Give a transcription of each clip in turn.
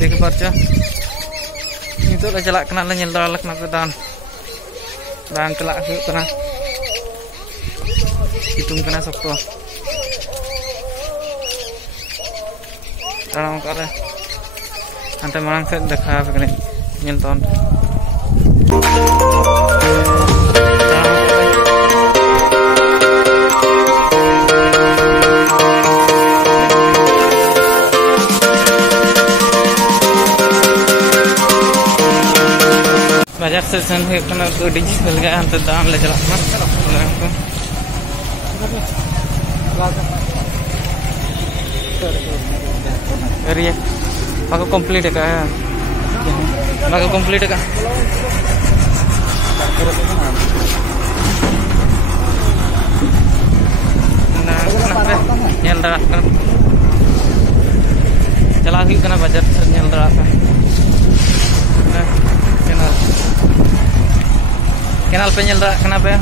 देख पार्चा नितो ला चला कना ले नेल दाल कना पे दान चला हुयु कना सितुंग कना सकतो ताराम करे अंते मांग से देखा पे कने नेल तोन बाजार से सन हुई कना गाड़ी लगा अंत दाम ले चला अरे मको कंप्लीट का है मको कंप्लीट का ना चला हुई कना बाजार से नेल दड़ा केनाल पे नेल दड़ा कना पे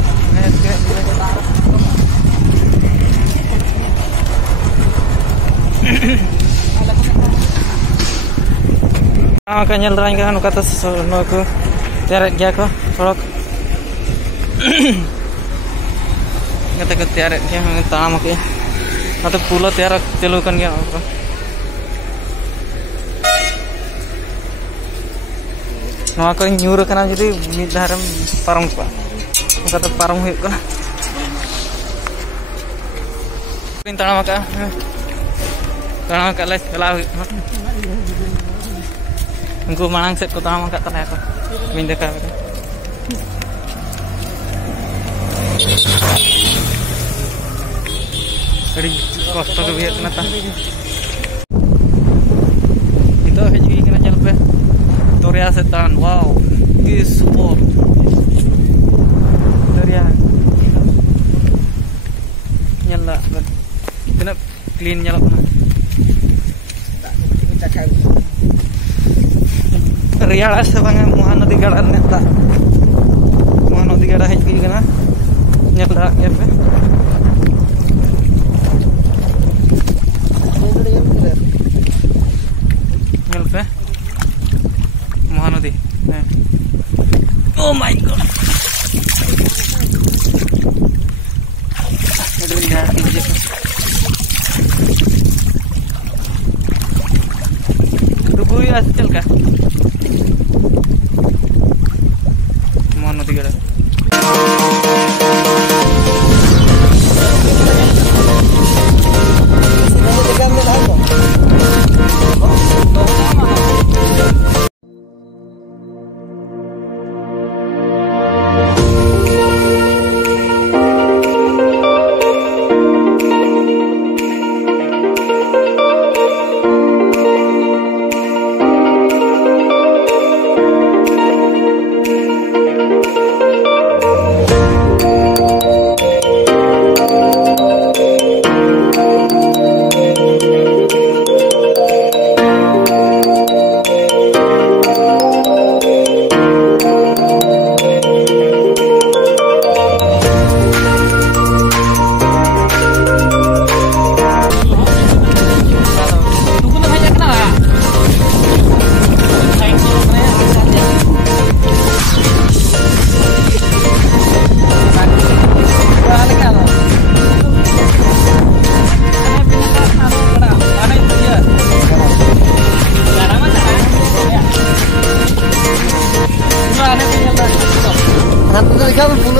का नेल दड़ा का नुका तो नको तैयार गया को सड़क गते को तैयार गया ताम के तो पुल तैयार चलू कन गया नवा को न्यूर कना जदी मिद धारम पारम को उनका तो पारम हुई कना इन ताना का ले चला हुई उनको मांग से को ताना का तला को मिन देखा बड़ी कष्ट के भी इतना था itu hiji kena jalan pe Toria Setan. Wow, this sport Toria nyala kena clean nyala kena Ria asa bang Mohanadi garan neta Mohanadi gara hiji kena nyala ya pe Mohanadi. Oh my god. Aduh ya, ini. Rubu ya चल का. Mohanadi gara.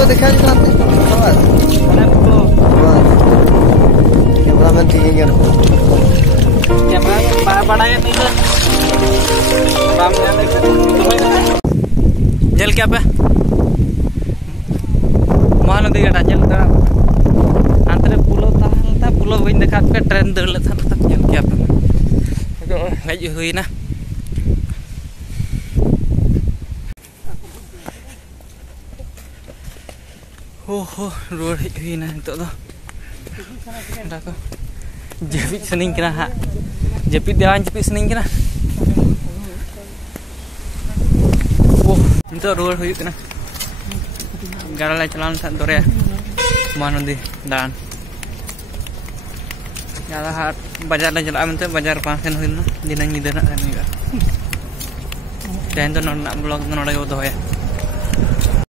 देखा नहीं camera man ठीक है camera बड़ा है जल क्या पे महानदी गड़ा जल का अंतरे पुलो था पुलो बन देखा पे ट्रेन दर ले था तक जल क्या पे हज हुई ना हो रोड हज हुई ना तो जपिद सनिंग कना हाँ जपिद देवा जपिद सनिंग कना नितो रोड हुई कना गाड़ा ले चलान था दौरे महानदी दान ज़्यादा हाट बाजार ले चला मनते बाजार पास सेन हुइना दिन निदना सेन हुइगा तेन तो ब्लॉग नोडे को दोया।